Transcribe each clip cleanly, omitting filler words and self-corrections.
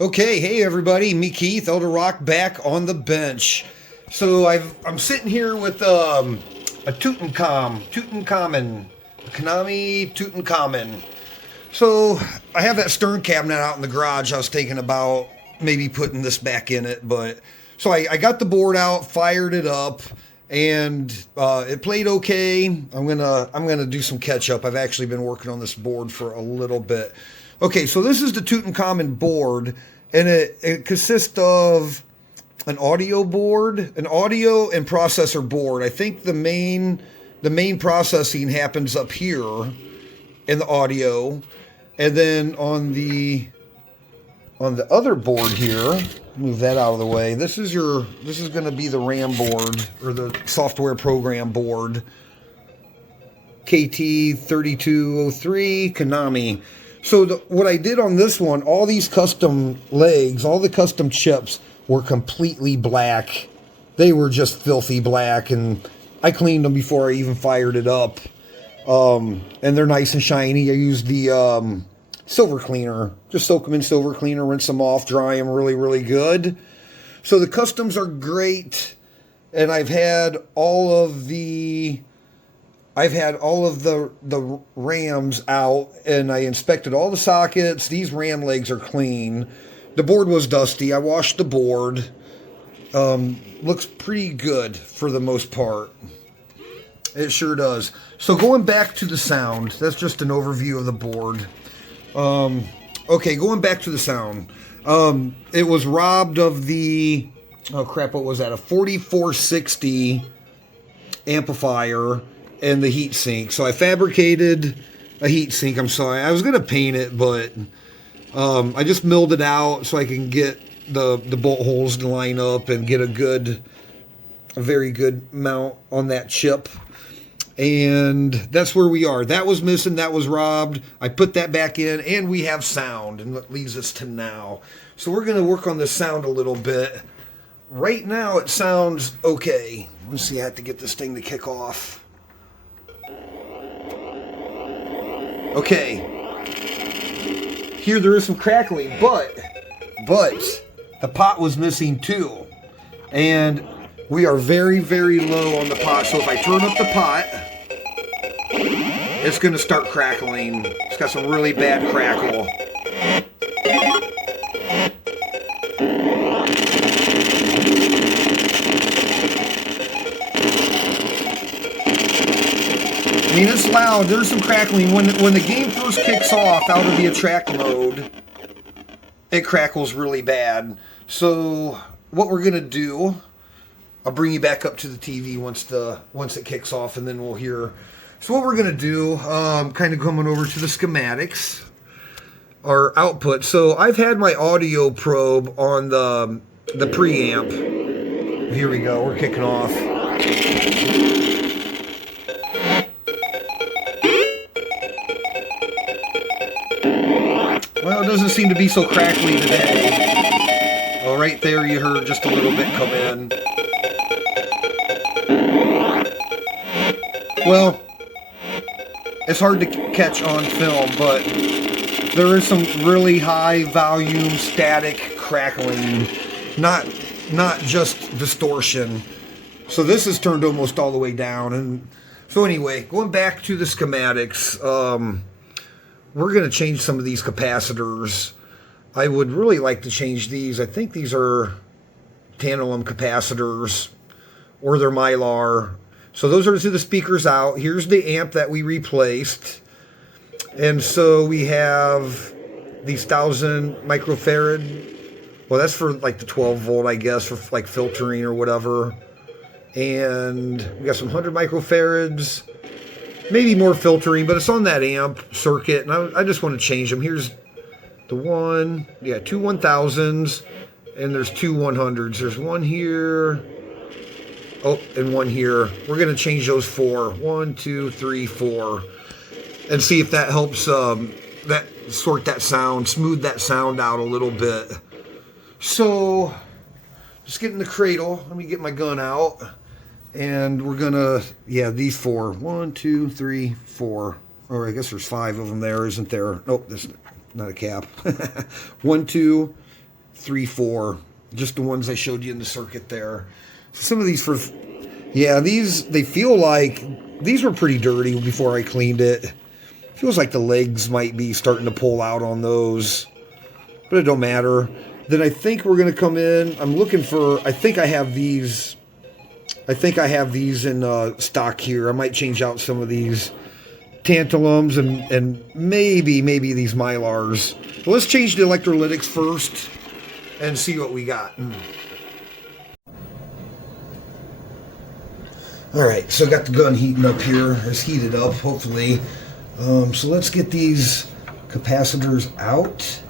Okay, hey everybody, me Keith, Elder Rock, back on the bench. So I'm sitting here with a Tutankham, a Konami Tutankham. So I have that stern cabinet out in the garage. I was thinking about maybe putting this back in it, but so I got the board out, fired it up, and it played okay. I'm gonna do some catch up. I've actually been working on this board for a little bit. Okay, so this is the Tutankham board, and it consists of an audio board, an audio and processor board. I think the main processing happens up here in the audio, and then on the other board here, move that out of the way. This is going to be the RAM board, or the software program board. KT3203 Konami. So what I did on this one, all these custom legs, all the custom chips were completely black. They were just filthy black, and I cleaned them before I even fired it up. And they're nice and shiny. I used the silver cleaner. Just soak them in silver cleaner, rinse them off, dry them really, really good. So the customs are great, and I've had all of the RAMs out, and I inspected all the sockets. These RAM legs are clean. The board was dusty. I washed the board. Looks pretty good for the most part. It sure does. So going back to the sound, that's just an overview of the board. Okay, going back to the sound. It was robbed of the, oh crap, what was that? A 4460 amplifier and the heat sink. So I fabricated a heat sink. I'm sorry, I was gonna paint it, but I just milled it out so I can get the bolt holes to line up and get a very good mount on that chip. And that's where we are. That was missing, that was robbed. I put that back in, and we have sound, and that leads us to now. So we're gonna work on the sound a little bit. Right now it sounds okay. Let's see, I have to get this thing to kick off. Okay, here there is some crackling, but the pot was missing too, and we are very, very low on the pot. So if I turn up the pot, it's going to start crackling. It's got some really bad crackle. I mean, it's loud. There's some crackling. When the game first kicks off out of the attract mode, it crackles really bad. So what we're gonna do, I'll bring you back up to the TV once it kicks off, and then we'll hear. So what we're gonna do, kind of coming over to the schematics, our output. So I've had my audio probe on the preamp. Here we go. We're kicking off. Well, it doesn't seem to be so crackly today. Oh, right there you heard just a little bit come in. Well, it's hard to catch on film, but there is some really high volume static crackling, not just distortion. So this is turned almost all the way down. And so anyway, going back to the schematics, we're going to change some of these capacitors. I would really like to change these. I think these are tantalum capacitors, or they're Mylar. So those are the speakers out. Here's the amp that we replaced. And so we have these 1000 microfarad. Well, that's for like the 12 volt, I guess, for like filtering or whatever. And we got some 100 microfarads. Maybe more filtering, but it's on that amp circuit, and I just want to change them. Here's the one, yeah, two 1000s, and there's two 100s. There's one here, oh, and one here. We're going to change those 4. 1, 2, 3, 4, and see if that helps sort that sound, smooth that sound out a little bit. So, just get in the cradle. Let me get my gun out. And we're gonna, yeah, these 4. 1, 2, 3, 4. Or I guess there's 5 of them there, isn't there? Nope, this is not a cap. 1, 2, 3, 4. Just the ones I showed you in the circuit there. So some of these yeah, they feel like, these were pretty dirty before I cleaned it. Feels like the legs might be starting to pull out on those, but it don't matter. Then I think we're going to come in. I'm looking for, I think I have these in stock here. I might change out some of these tantalums and maybe these Mylars. But let's change the electrolytics first and see what we got. All right, so I got the gun heating up here. It's heated up, hopefully. So let's get these capacitors out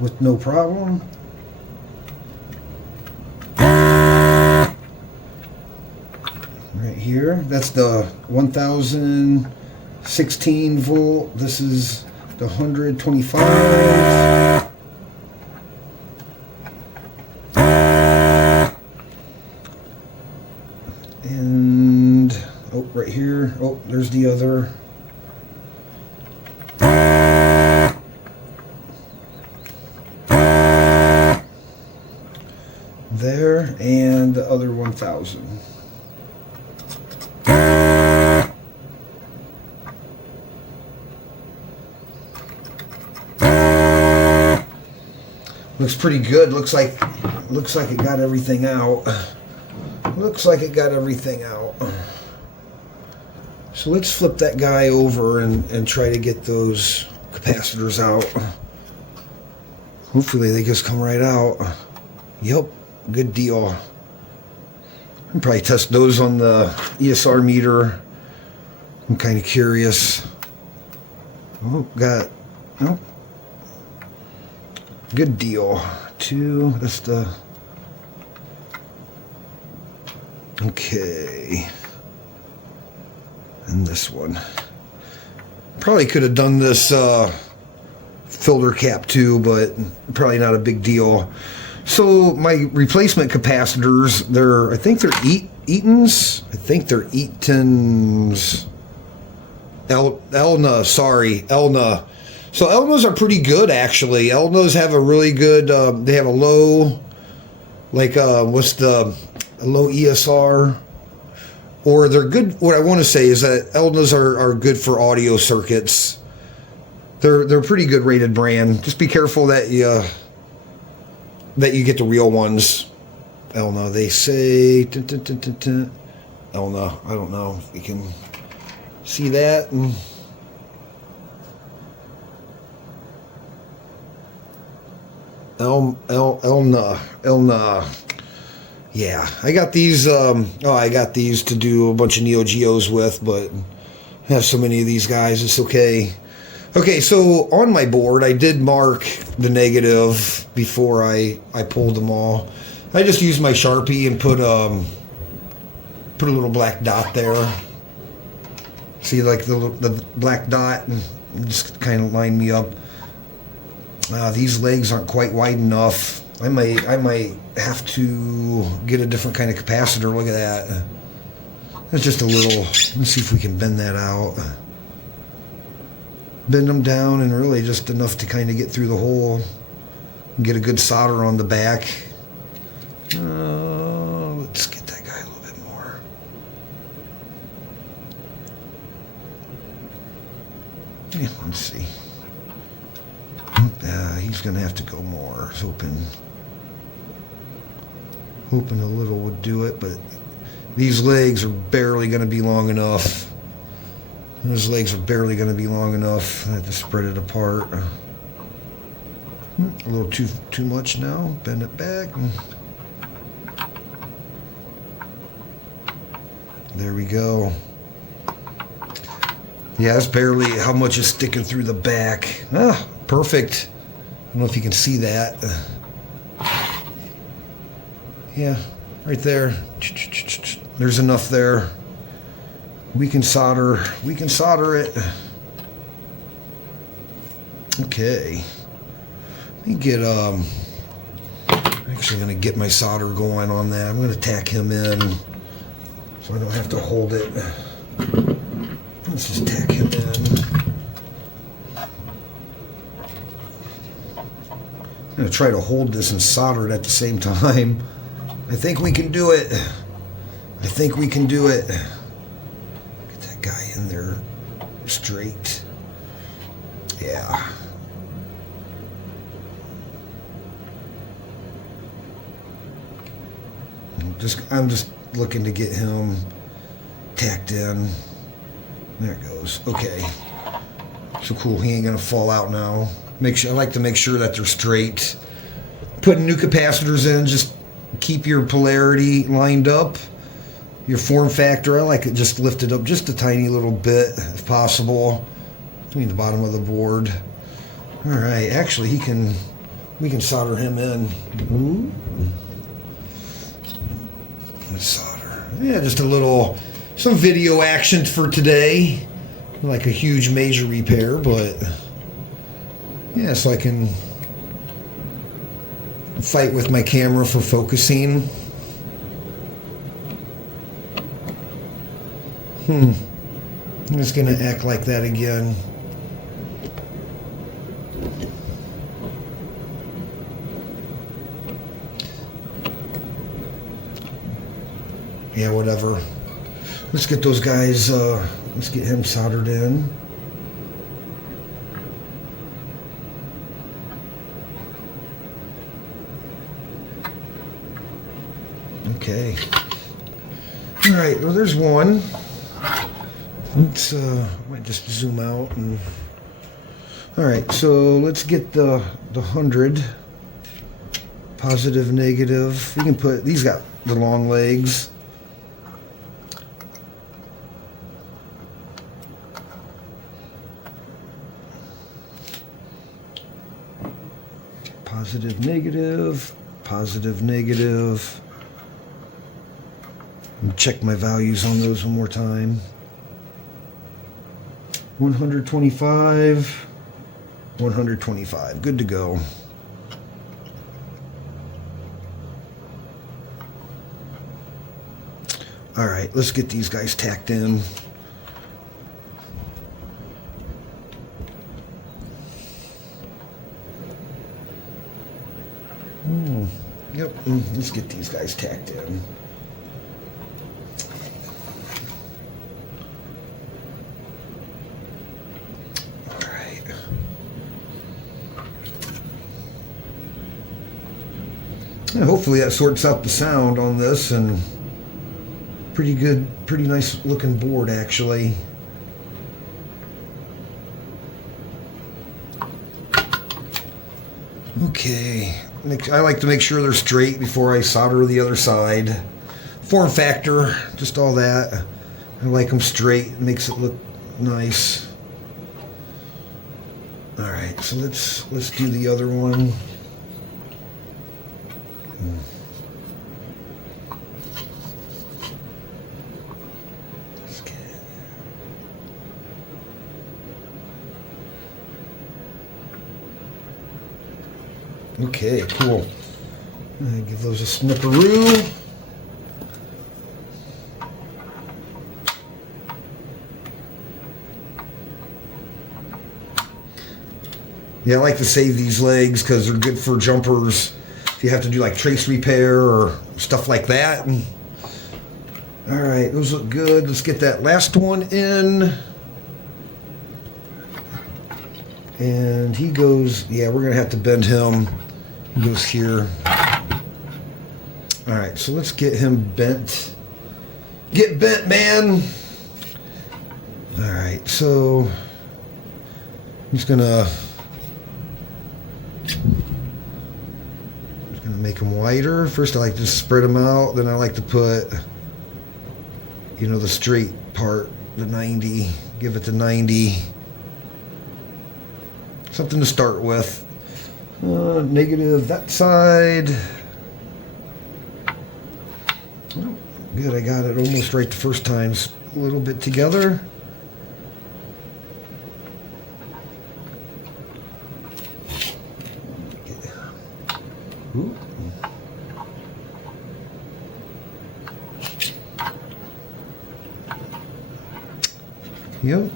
with no problem. Right here, that's the 1016 volt. This is the 125. And oh, right here. Oh, there's the other. There, and the other 1000. Looks pretty good. Looks like it got everything out. Looks like it got everything out. So let's flip that guy over and try to get those capacitors out. Hopefully they just come right out. Yep, good deal. I'll probably test those on the ESR meter. I'm kind of curious. Oh, good deal. 2, that's the... Okay. And this one. Probably could have done this filter cap too, but probably not a big deal. So my replacement capacitors, I think they're Eaton's. I think they're Eaton's. Elna, sorry, Elna. So Elnas are pretty good, actually. Elnas have a really good, they have a low, like, what's the low ESR? Or they're good, what I want to say is that Elnas are good for audio circuits. They're a pretty good rated brand. Just be careful that you get the real ones. Elna, they say, Elna, I don't know if you can see that. Elna. Yeah, I got these. I got these to do a bunch of Neo Geos with, but I have so many of these guys. It's okay. Okay, so on my board, I did mark the negative before I pulled them all. I just used my Sharpie and put a little black dot there. See, like the black dot, and just kind of line me up. These legs aren't quite wide enough. I might have to get a different kind of capacitor. Look at that. That's just a little. Let's see if we can bend that out. Bend them down, and really just enough to kind of get through the hole. Get a good solder on the back. Let's get that guy a little bit more. Yeah, let's see. He's going to have to go more. I was hoping a little would do it, but these legs are barely going to be long enough. Those legs are barely going to be long enough. I have to spread it apart. A little too much now. Bend it back. There we go. Yeah, that's barely how much is sticking through the back. Perfect. I don't know if you can see that. Yeah, right there. There's enough there. We can solder it. Okay. Let me get I'm actually gonna get my solder going on that. I'm gonna tack him in so I don't have to hold it. Let's just tack him in. going to try to hold this and solder it at the same time. I think we can do it. I think we can do it. Get that guy in there straight. Yeah. I'm just looking to get him tacked in. There it goes. Okay. So cool. He ain't gonna fall out now. I like to make sure that they're straight. Putting new capacitors in, just keep your polarity lined up. Your form factor, I like it just lifted up just a tiny little bit, if possible, between the bottom of the board. All right. Actually, we can solder him in. Ooh. Solder. Yeah, just some video action for today. Like a huge major repair, but yeah, so I can fight with my camera for focusing. I'm just gonna act like that again. Yeah, whatever. Let's get those guys, let's get him soldered in. Okay. All right, well, there's one. Let's, might just zoom out and... All right, so let's get the 100. Positive, negative. We can put, these got the long legs. Positive, negative, positive, negative. Check my values on those one more time. 125, 125. Good to go. All right, let's get these guys tacked in. Yep, let's get these guys tacked in. All right. Yeah, hopefully that sorts out the sound on this, and pretty good, pretty nice looking board actually. Okay. I like to make sure they're straight before I solder the other side. Form factor, just all that. I like them straight. It makes it look nice. All right, so let's do the other one. Okay, cool. Give those a snipperoo. Yeah, I like to save these legs because they're good for jumpers. If you have to do like trace repair or stuff like that. All right, those look good. Let's get that last one in. And he goes, yeah, we're going to have to bend him. He goes here. All right, so let's get him bent. Get bent, man. All right, so I'm just gonna make them wider. First, I like to spread them out. Then I like to put, you know, the straight part, the 90. Give it the 90. Something to start with. Negative that side. Oh, good, I got it almost right the first time. A little bit together. Ooh. Yep.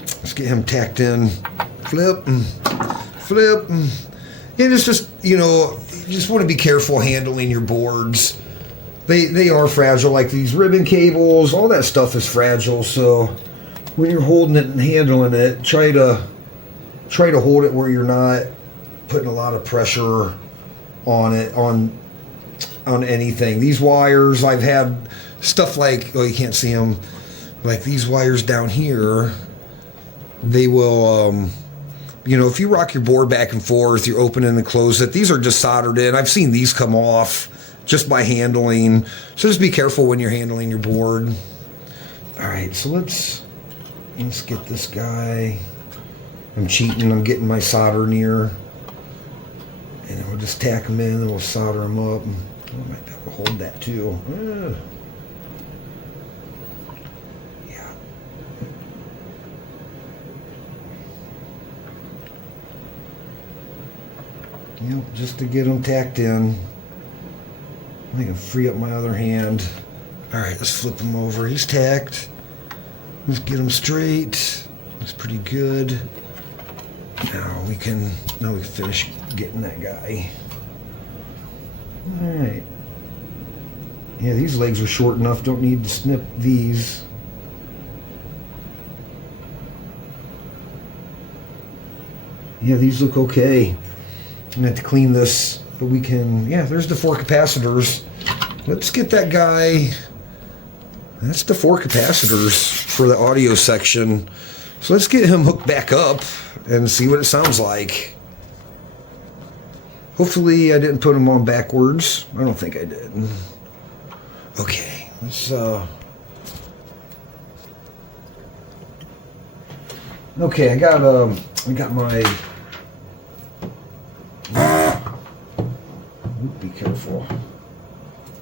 Let's get him tacked in. Flip. flip. And it's just, you know, you just want to be careful handling your boards. They are fragile, like these ribbon cables, all that stuff is fragile. So when you're holding it and handling it, try to hold it where you're not putting a lot of pressure on it, on anything. These wires, I've had stuff like, oh, you can't see them, like these wires down here, they will, you know, if you rock your board back and forth, you open and close it, these are just soldered in. I've seen these come off just by handling. So just be careful when you're handling your board. All right, so let's get this guy. I'm cheating, I'm getting my solder near. And then we'll just tack them in and we'll solder them up. I might be able to hold that too. Yeah. Yep, just to get them tacked in. I can free up my other hand. All right, let's flip him over. He's tacked. Let's get him straight. Looks pretty good. Now we can finish getting that guy. All right. Yeah, these legs are short enough. Don't need to snip these. Yeah, these look okay. I'm gonna have to clean this, but we can. Yeah, there's the 4 capacitors. Let's get that guy. That's the 4 capacitors for the audio section. So let's get him hooked back up and see what it sounds like. Hopefully I didn't put him on backwards. I don't think I did. Okay, let's okay, I got my be careful.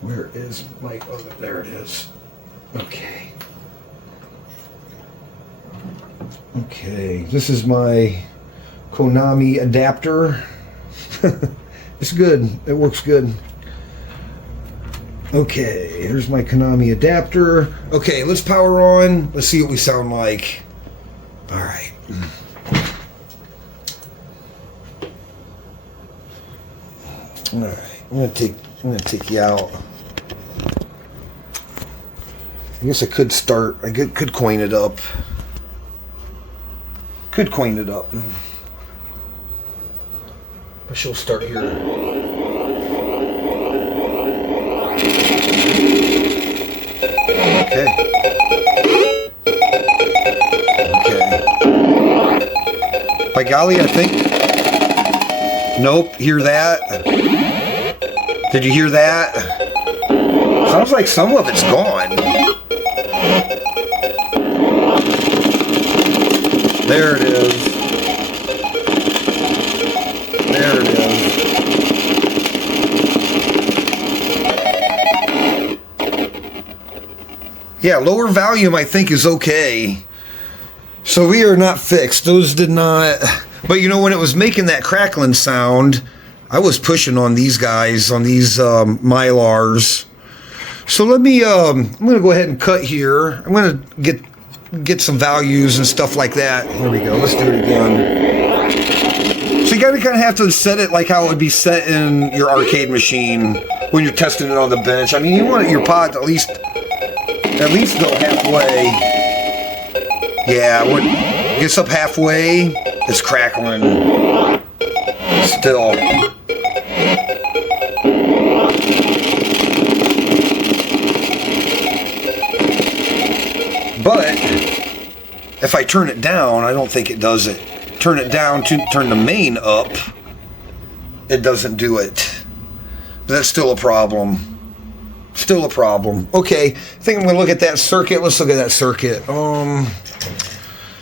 Where is my, oh, there it is. Okay. Okay, this is my Konami adapter. It's good. It works good. Okay, here's my Konami adapter. Okay, let's power on. Let's see what we sound like. All right. All right. I'm gonna take you out. I guess I could start. I could coin it up. Could coin it up. But she'll start here. Okay. Okay. By golly, I think. Nope. Hear that? Did you hear that? Sounds like some of it's gone. There it is. There it is. Yeah, lower volume I think is okay. So we are not fixed. Those did not. But you know, when it was making that crackling sound, I was pushing on these guys, on these Mylars. So let me, I'm going to go ahead and cut here. I'm going to get some values and stuff like that. Here we go. Let's do it again. So you got to kind of have to set it like how it would be set in your arcade machine when you're testing it on the bench. I mean, you want your pod to at least go halfway. Yeah, when it gets up halfway, it's crackling still. But if I turn it down, I don't think it does it. Turn it down to turn the main up, it doesn't do it. But that's still a problem. Still a problem. Okay, I think I'm going to look at that circuit. Let's look at that circuit.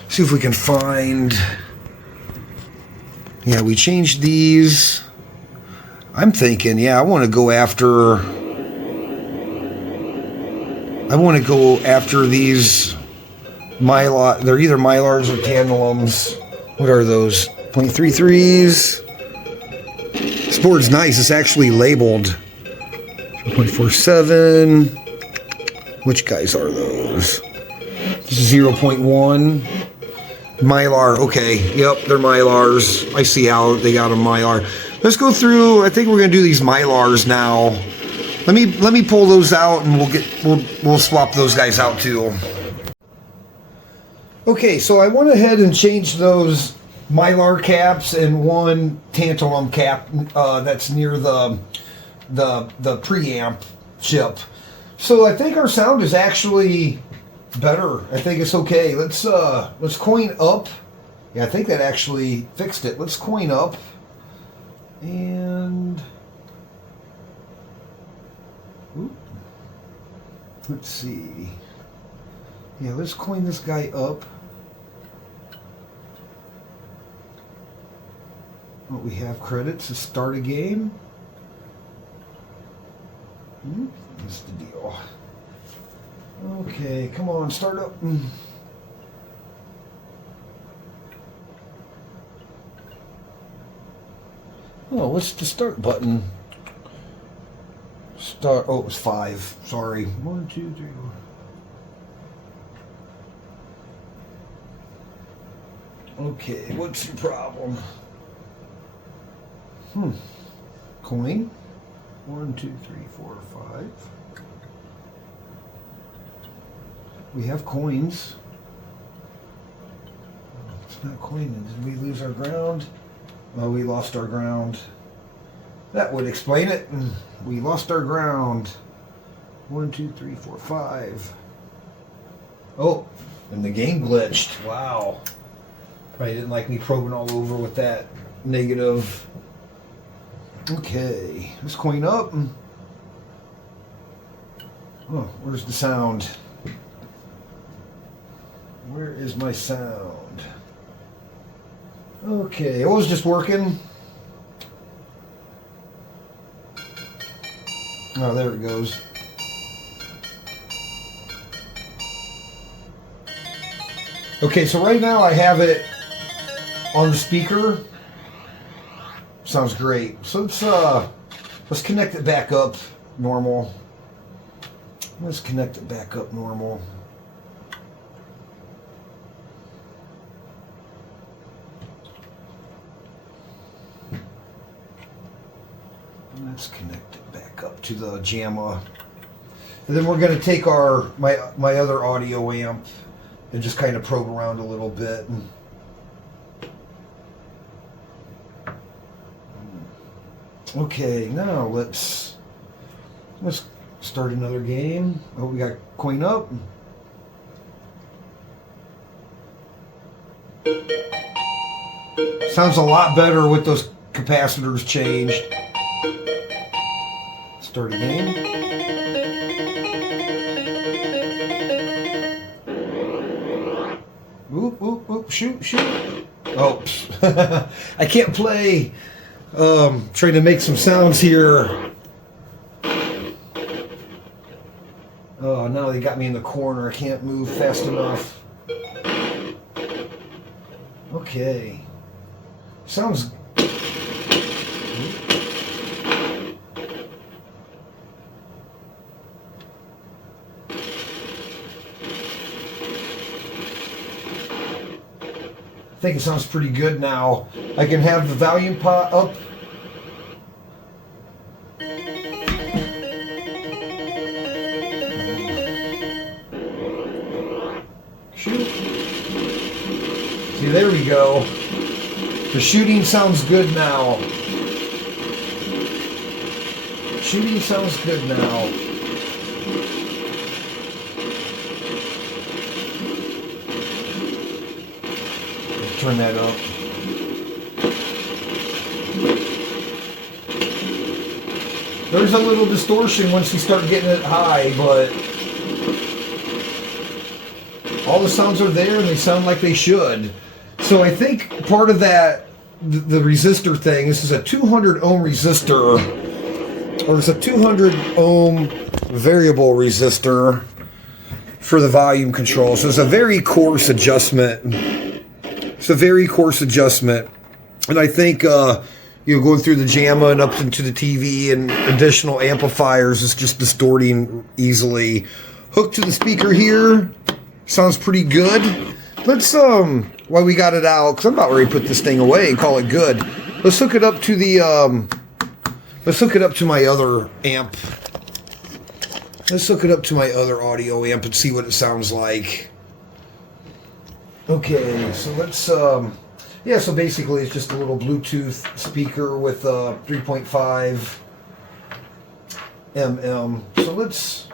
See if we can find. Yeah, we changed these. I'm thinking, yeah, I want to go after these Mylar. They're either Mylars or Tantalums. What are those? 0.33s. This board's nice. It's actually labeled 0.47. Which guys are those? This is 0.1. Mylar, okay. Yep, they're Mylars. I see how they got a Mylar. Let's go through. I think we're gonna do these Mylars now. Let me pull those out, and we'll swap those guys out too. Okay, so I went ahead and changed those Mylar caps and one tantalum cap that's near the preamp chip. So I think our sound is actually better. I think it's okay. Let's coin up. Yeah, I think that actually fixed it. Let's coin up. And let's see. Yeah, let's coin this guy up. Well, we have credits to start a game. That's the deal. Okay, come on, start up. Oh, what's the start button? Start. Oh, it was 5. Sorry. 1, 2, 3, 4. Okay, what's your problem? Coin. 1, 2, 3, 4, 5. We have coins. It's not coining. Did we lose our ground? Oh, we lost our ground. That would explain it. We lost our ground. 1, 2, 3, 4, 5. Oh, and the game glitched. Wow. Probably didn't like me probing all over with that negative. Okay, let's coin up. Oh, where's the sound? Where is my sound? Okay, it was just working. Oh, there it goes. Okay, so right now I have it on the speaker. Sounds great. So let's connect it back up normal. Let's connect it back up normal. Let's connect it back up to the JAMA. And then we're going to take my other audio amp and just kind of probe around a little bit. Okay, now let's start another game. Oh, we got coin up. Sounds a lot better with those capacitors changed. Start a game. Oop, oop, oop, shoot. Oh, I can't play. Trying to make some sounds here. Oh, now they got me in the corner. I can't move fast enough. Okay. Sounds... I think it sounds pretty good now. I can have the volume pot up. Shoot. See, there we go. The shooting sounds good now. Shooting sounds good now. Turn that up. There's a little distortion once you start getting it high, but all the sounds are there and they sound like they should. So I think part of that, the resistor thing, this is a 200 ohm resistor, or it's a 200 ohm variable resistor for the volume control. So it's a very coarse adjustment. It's a very coarse adjustment. And I think, going through the JAMA and up into the TV and additional amplifiers is just distorting easily. Hooked to the speaker here. Sounds pretty good. let's while we got it out, because I'm about ready to put this thing away and call it good. Let's hook it up to the let's hook it up to my other amp. Let's hook it up to my other audio amp and see what it sounds like. Okay, so let's yeah, so basically it's just a little Bluetooth speaker with 3.5 mm. So let's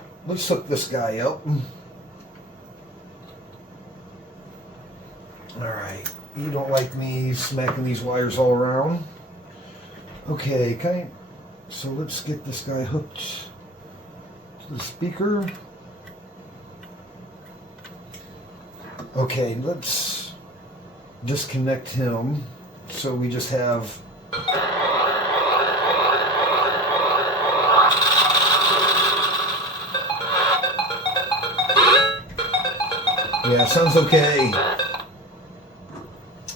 hook this guy up. Alright, you don't like me smacking these wires all around. Okay, so let's get this guy hooked to the speaker. Okay, let's disconnect him so we just have yeah, sounds okay.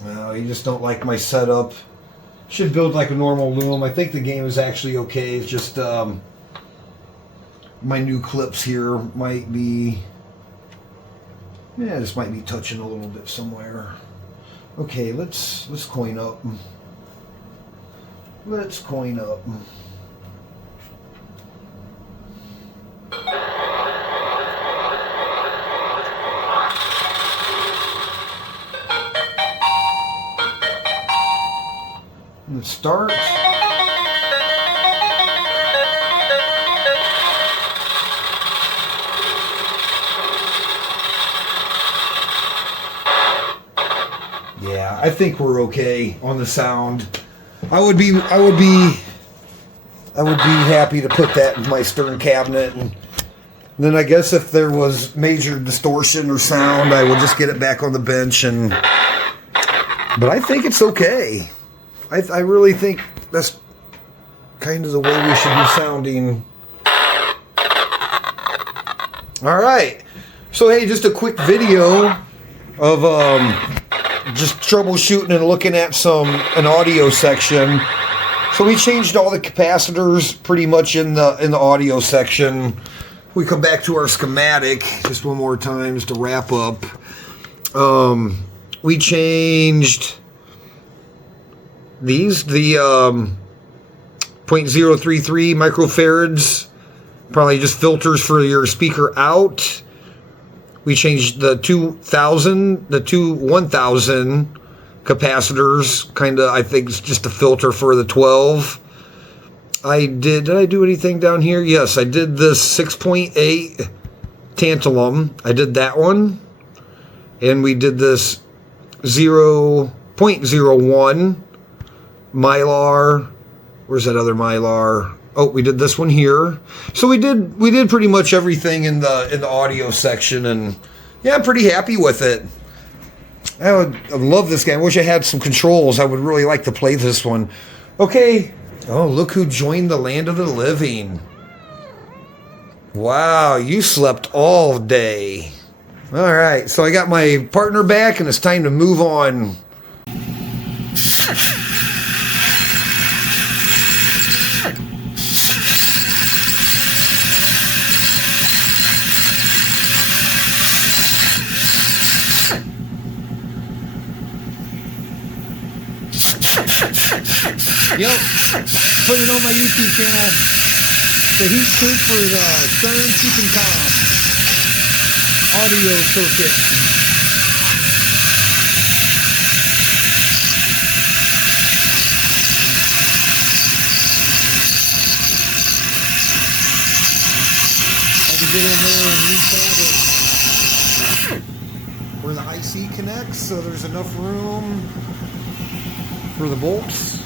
Well, you just don't like my setup. Should build like a normal loom. I think the game is actually okay. It's just my new clips here might be, yeah, this might be touching a little bit somewhere. Okay, let's coin up. Let's coin up. Let's start. Yeah, I think we're okay on the sound. I would be happy to put that in my stern cabinet, and then I guess if there was major distortion or sound, I would just get it back on the bench. But I think it's okay. I really think that's kind of the way we should be sounding. All right. So hey, just a quick video of just troubleshooting and looking at an audio section. So we changed all the capacitors pretty much in the audio section. We come back to our schematic just one more time just to wrap up. We changed the 0.033 microfarads, probably just filters for your speaker out. We changed the two 1000 capacitors, kind of, I think it's just a filter for the 12. Did I do anything down here? Yes, I did this 6.8 tantalum. I did that one. And we did this 0.01 Mylar. Where's that other Mylar? Oh, we did this one here. So we did pretty much everything in the audio section, and yeah, I'm pretty happy with it. I love this game. I wish I had some controls. I would really like to play this one. Okay. Oh, look who joined the land of the living. Wow, you slept all day. All right, so I got my partner back, and it's time to move on. Yep, put it on my YouTube channel. The heat sink for the Konami Tutankham audio circuit. I can get in there and resolder where the IC connects, so there's enough room for the bolts.